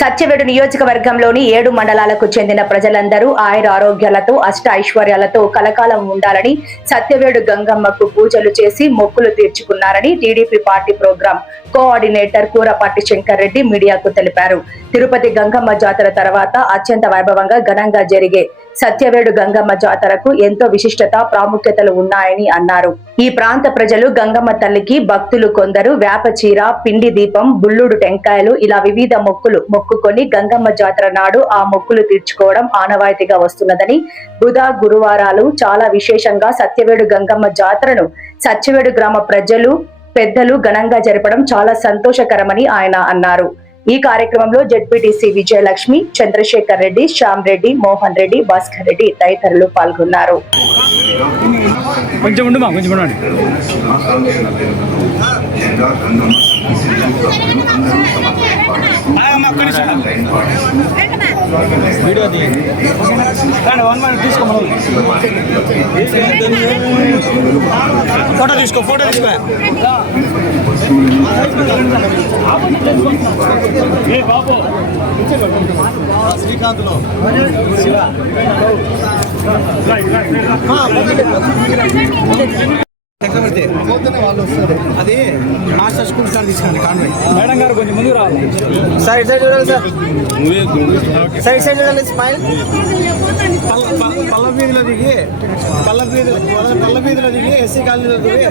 సత్యవేడు నియోజకవర్గంలోని 7 మండలాలకు చెందిన ప్రజలందరూ ఆయుర ఆరోగ్యాలతో అష్ట ఐశ్వర్యాలతో కలకాలం ఉండాలని సత్యవేడు గంగమ్మకు పూజలు చేసి మొక్కులు తీర్చుకున్నారని TDP party program coordinator Kurapati Shankar Reddy మీడియాకు తెలిపారు. తిరుపతి గంగమ్మ జాతర తర్వాత అత్యంత వైభవంగా ఘనంగా జరిగే సత్యవేడు గంగమ్మ జాతరకు ఎంతో విశిష్టత ప్రాముఖ్యతలు ఉన్నాయని అన్నారు. ఈ ప్రాంత ప్రజలు గంగమ్మ తల్లికి భక్తులు కొందరు వేప చీర, పిండి దీపం, బుల్లుడు టెంకాయలు ఇలా వివిధ మొక్కులు మొక్కుకొని గంగమ్మ జాతర నాడు ఆ మొక్కులు తీర్చుకోవడం ఆనవాయితీగా వస్తున్నదని, బుధ గురువారాలు చాలా విశేషంగా సత్యవేడు గంగమ్మ జాతరను సత్యవేడు గ్రామ ప్రజలు పెద్దలు ఘనంగా జరపడం చాలా సంతోషకరమని ఆయన అన్నారు. ఈ కార్యక్రమంలో జెడ్పీటీసీ విజయలక్ష్మి, చంద్రశేఖర్ రెడ్డి, శ్యామ్ రెడ్డి, మోహన్ రెడ్డి, భాస్కర్ రెడ్డి తదితరులు పాల్గొన్నారు. ఫోటో తీసుకో శ్రీకాంత్ లో చక్రవర్తి వాళ్ళు వస్తారు. అది మాస్టర్ స్కూల్ స్టార్ తీసుకురండి. కాన్వెంట్ మేడం గారు కొంచెం ముందు రావాలి. సైడ్ చూడాలి సార్, సైడ్ చూడాలి. స్మైల్. పల్ల వీధిలో దిగి ఎస్సీ కాలనీలో దిగి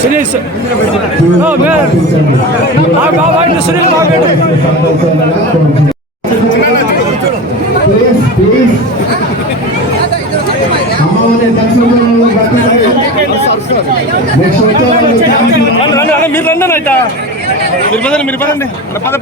సునీల్ సునీల్ మీరు రండి అయితే మీరు పదండి పద